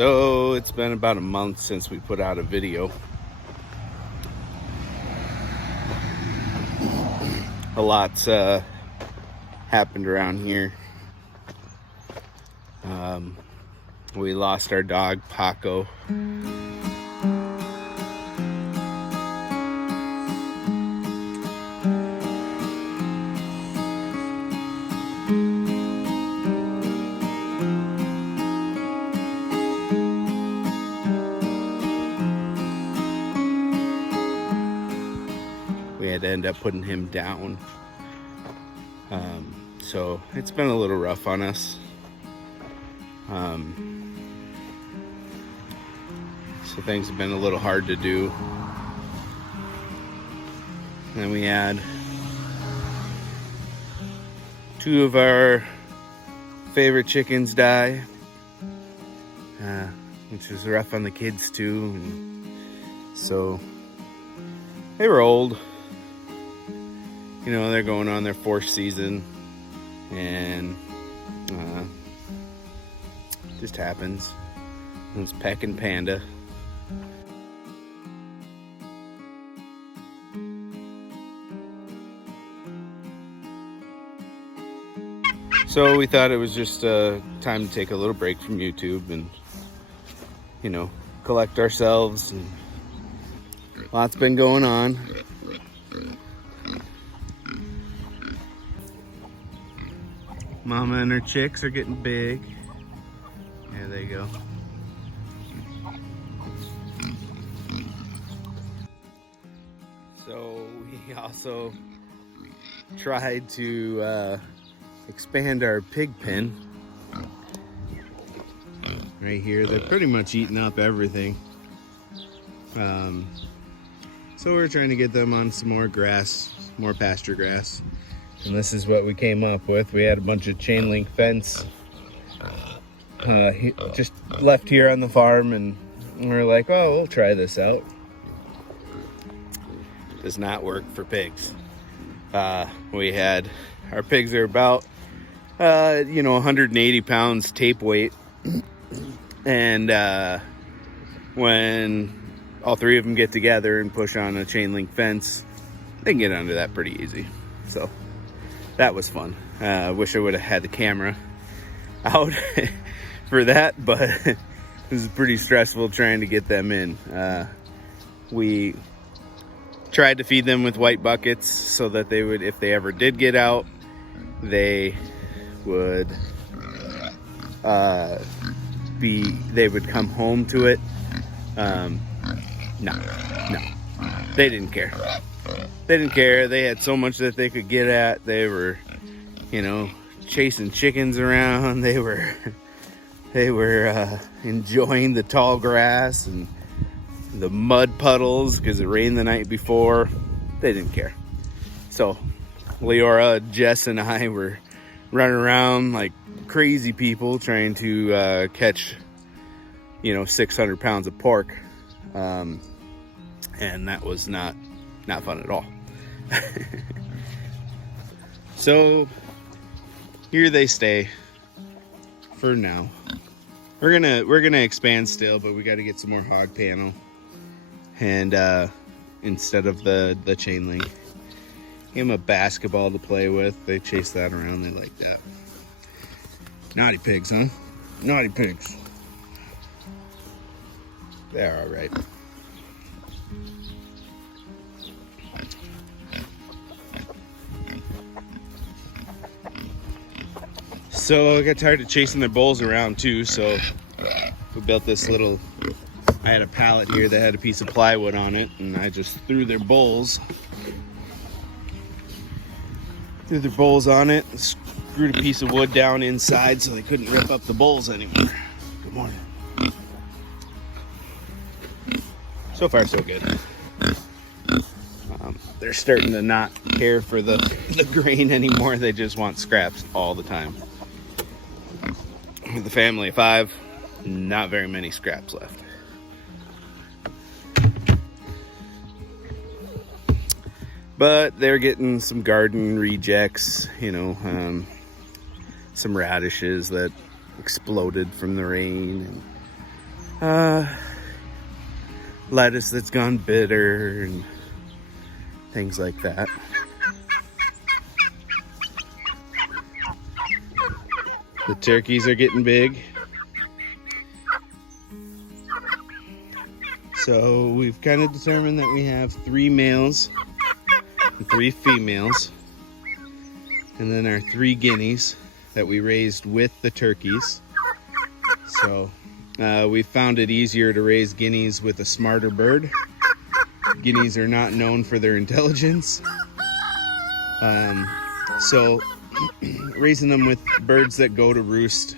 So it's been about a month since we put out a video. A lot's happened around here. We lost our dog, Paco. We had to end up putting him down. So it's been a little rough on us. So things have been a little hard to do. And we had two of our favorite chickens die, which was rough on the kids too. And so they were old. You know, they're going on their fourth season, and just happens. It was Peck and Panda. So we thought it was just time to take a little break from YouTube and, you know, collect ourselves. And lots been going on. Mama and her chicks are getting big. There they go. So we also tried to expand our pig pen. Right here, they're pretty much eating up everything. So we're trying to get them on some more grass, more pasture grass. And this is what we came up with. We had a bunch of chain link fence just left here on the farm, and we're like, oh, we'll try this out. Does not work for pigs. We had, our pigs are about 180 pounds tape weight. And when all three of them get together and push on a chain link fence, they can get under that pretty easy. So that was fun. Wish I would have had the camera out for that, but it was pretty stressful trying to get them in. We tried to feed them with white buckets so that they would, if they ever did get out, they would they would come home to it. No, they didn't care. They didn't care. They had so much that they could get at. They were, chasing chickens around. They were enjoying the tall grass and the mud puddles because it rained the night before. They didn't care. So Leora, Jess, and I were running around like crazy people trying to catch 600 pounds of pork, and that was not fun at all. So here they stay for now. We're gonna expand still, but we got to get some more hog panel, and instead of the chain link, give them a basketball to play with. They chase that around. They like that. Naughty pigs, huh? Naughty pigs. They're all right. So I got tired of chasing their bulls around too, so we built this little, I had a pallet here that had a piece of plywood on it, and I just threw their bulls on it, screwed a piece of wood down inside so they couldn't rip up the bulls anymore. Good morning. So far so good. They're starting to not care for the grain anymore. They just want scraps all the time. With the family of 5, not very many scraps left. But they're getting some garden rejects, some radishes that exploded from the rain, and lettuce that's gone bitter and things like that. The turkeys are getting big. So we've kind of determined that we have 3 males and 3 females. And then our 3 guineas that we raised with the turkeys. So we found it easier to raise guineas with a smarter bird. Guineas are not known for their intelligence. So raising them with birds that go to roost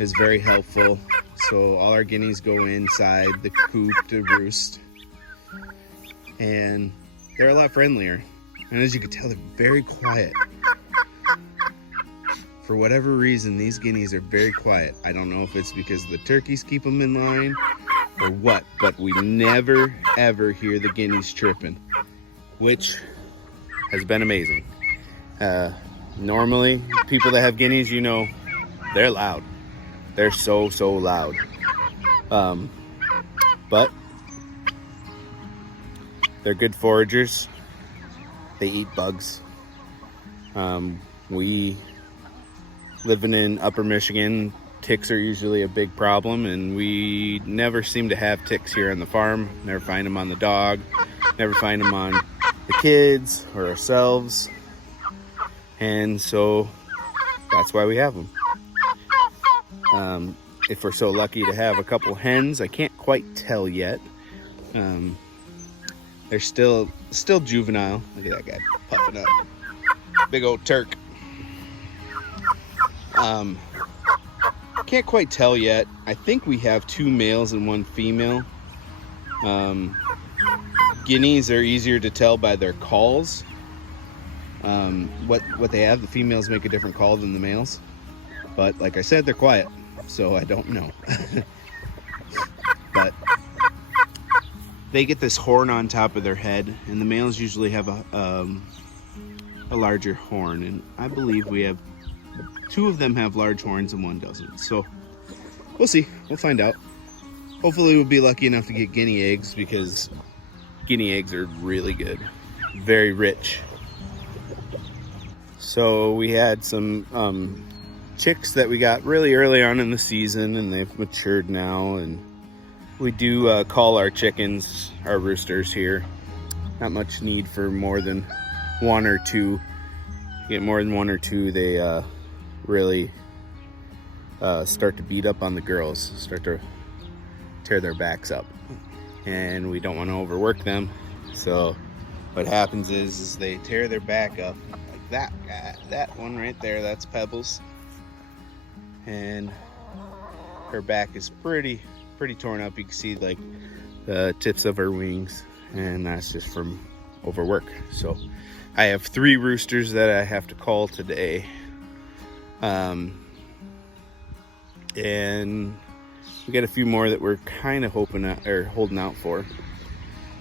is very helpful. So all our guineas go inside the coop to roost. And they're a lot friendlier. And as you can tell, they're very quiet. For whatever reason, these guineas are very quiet. I don't know if it's because the turkeys keep them in line or what, but we never ever hear the guineas chirping, which has been amazing. Normally, people that have guineas, you know, they're loud. They're so loud. But they're good foragers. They eat bugs. We living in Upper Michigan, ticks are usually a big problem, and we never seem to have ticks here on the farm. Never find them on the dog. Never find them on the kids or ourselves. And so that's why we have them. If we're so lucky to have a couple hens, I can't quite tell yet. They're still juvenile. Look at that guy puffing up. Big old Turk. Can't quite tell yet. I think we have 2 males and 1 female. Guineas are easier to tell by their calls. What they have, the females make a different call than the males. But like I said, they're quiet, so I don't know. But they get this horn on top of their head, and the males usually have a larger horn, and I believe we have 2 of them have large horns and 1 doesn't. So we'll see. We'll find out. Hopefully we'll be lucky enough to get guinea eggs, because guinea eggs are really good. Very rich. So we had some chicks that we got really early on in the season, and they've matured now, and we do call our chickens our roosters here. Not much need for more than 1 or 2. Get more than 1 or 2, they really start to beat up on the girls, start to tear their backs up, and we don't want to overwork them. So what happens is they tear their back up like that guy, that one right there, that's Pebbles, and her back is pretty torn up. You can see like the tips of her wings, and that's just from overwork. So I have 3 roosters that I have to call today. And we got a few more that we're kind of hoping at, or holding out for,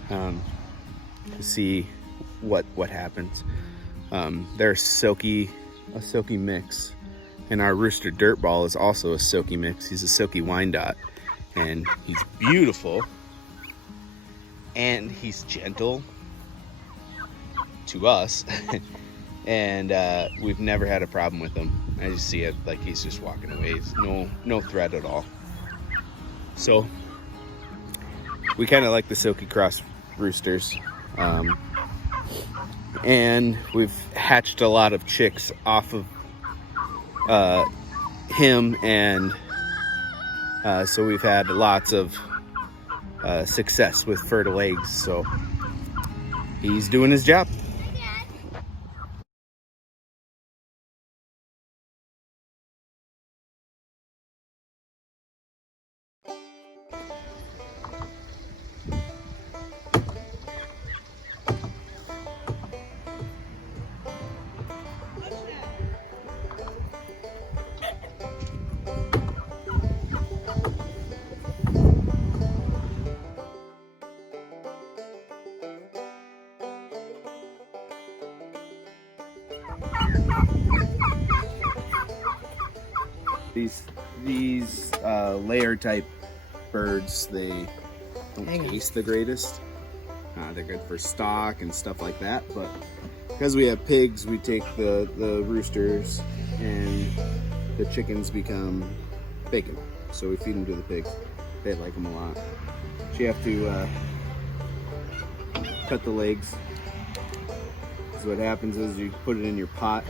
to see what happens. They're a silky mix, and our rooster Dirtball is also a silky mix. He's a silky Wyandotte, and he's beautiful, and he's gentle to us. And we've never had a problem with him. I just see it like he's just walking away. He's no threat at all. So we kind of like the silky cross roosters, and we've hatched a lot of chicks off of him, and so we've had lots of success with fertile eggs. So he's doing his job. These layer type birds, they don't taste the greatest. They're good for stock and stuff like that, but because we have pigs, we take the roosters and the chickens become bacon. So we feed them to the pigs. They like them a lot. So you have to cut the legs. So what happens is you put it in your pot,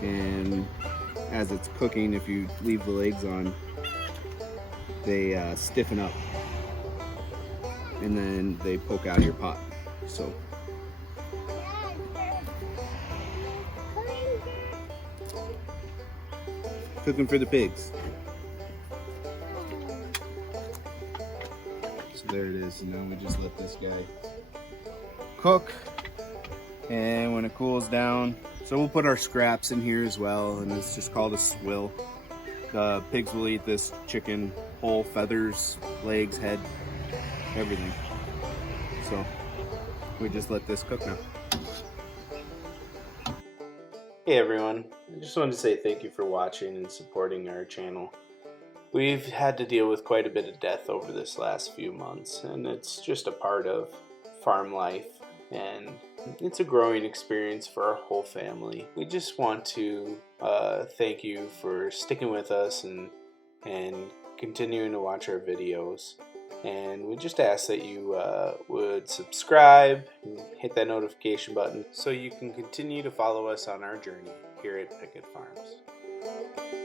and as it's cooking, if you leave the legs on, they stiffen up, and then they poke out of your pot. So cooking for the pigs. So there it is. Now we just let this guy cook, and when it cools down, so we'll put our scraps in here as well, and it's just called a swill. The pigs will eat this chicken whole, feathers, legs, head, everything. So we just let this cook now. Hey everyone, I just wanted to say thank you for watching and supporting our channel. We've had to deal with quite a bit of death over this last few months, and it's just a part of farm life, and it's a growing experience for our whole family. We just want to thank you for sticking with us and continuing to watch our videos. And we just ask that you would subscribe and hit that notification button so you can continue to follow us on our journey here at Pickett Farms.